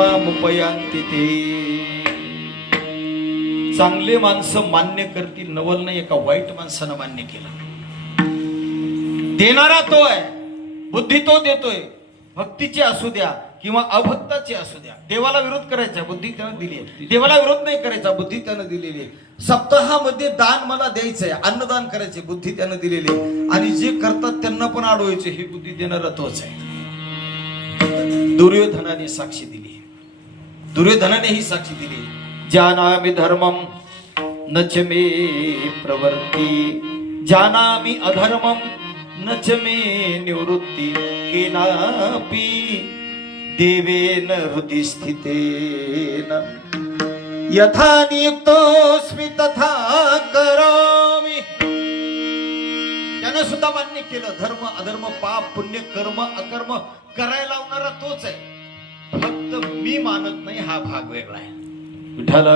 मुपयांती ते चांगले माणसं मान्य करतील नवल नाही एका वाईट माणसानं मान्य केलं. देणारा तो आहे बुद्धी तो देतोय भक्तीची असू द्या किंवा अभक्ताची असू द्या. देवाला विरोध करायचा बुद्धी त्यानं दिली आहे. देवाला विरोध नाही करायचा बुद्धी त्यानं दिलेली आहे. सप्ताहामध्ये दान मला द्यायचंय अन्नदान करायचे बुद्धी त्यानं दिलेली आहे. आणि जे करतात त्यांना पण अडवायचे ही बुद्धी देणारा तोच आहे. दुर्योधनाने साक्षी दिली. दुर्योधनाने ही साक्षी दिली. जानामि धर्मम न च मे प्रवर्ती जानामि अधर्मम न च मे निवृत्ती. केनापि देवेन हृदि स्थितेन यथा नियुक्तोऽस्मि तथा करोमि. त्यानं सुद्धा मान्य केलं धर्म अधर्म पाप पुण्य कर्म अकर्म करायला लावणारा तोच आहे. मी मानत नाही हा भाग वेगळा आहे. विठ्ठल